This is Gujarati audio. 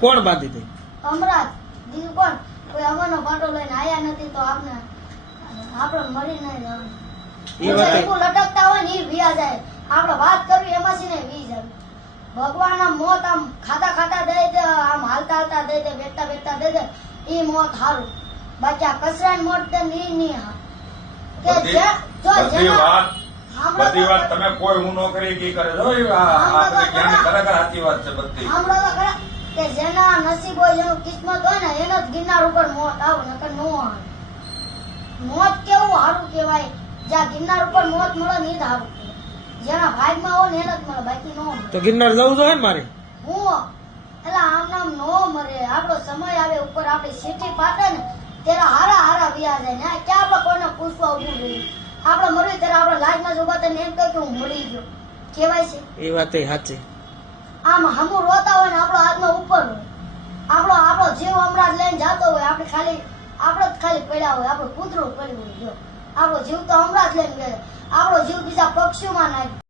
કોણ બાંધી હતી? અમરાજ બીજું કોણ? કોઈ અમરનો પાટો લઈને આયા નથી તો આપણે મરી નહીં જવાનું. લટકતા હોય ને એ વિયા જાય. આપણે વાત કરવી એમાં ને વી જાય. ભગવાન આમ મોત આમ ખાતા ખાતા દે દે, આમ હાલતા હાલતા દે દે, બેઠતા બેઠતા દે દે, ઈ મોત હારું. બાકી આ કચરાની મોત દે ની હા કે બધી વાત તમે કોઈ હું નો કરી કી કરે જો ખરેખર સાચી વાત છે બધી. કે જેના નસીબ હોય જેનું કિસ્મત હોય ને એને જ ગિરનાર ઉપર મોત આવે નકર નો આવે. મોત કેવું સારું કેવાય, જ્યાં ગિરનાર ઉપર મોત મળે ને એ જ સારું કહેવાય. જેના ભાગમાં હોય ને એને જ મળે, બાકી નો મળે. તો ગિરનાર જવું જોઈએ ને મારે? હું એટલે આમ નામ નો મરે. આપણો સમય આવે ઉપર આપડી સીટી પાટે ને ત્યારે હારા હારા વ્યા જાય ને ક્યાં આપણે કોઈને પૂછવા ઉભું જોઈએ. આપડે મરી ત્યારે આપડે લાજમાં જ ઉભા થઈને એમ કહે કે હું મરી ગયો કેવાય છે. એ વાત સાચી. આમ હમું રોતા હોય ને આપણો હાથમાં ઉપર હોય. આપણો જીવ હમણાં લઈને જતો હોય, આપણે જ ખાલી પડ્યા હોય, આપણું કૂતરું પડ્યું હોય. આપણો જીવ તો હમણાં જ લઈને ગયો. આપણો જીવ બીજા પક્ષીઓમાં નાખી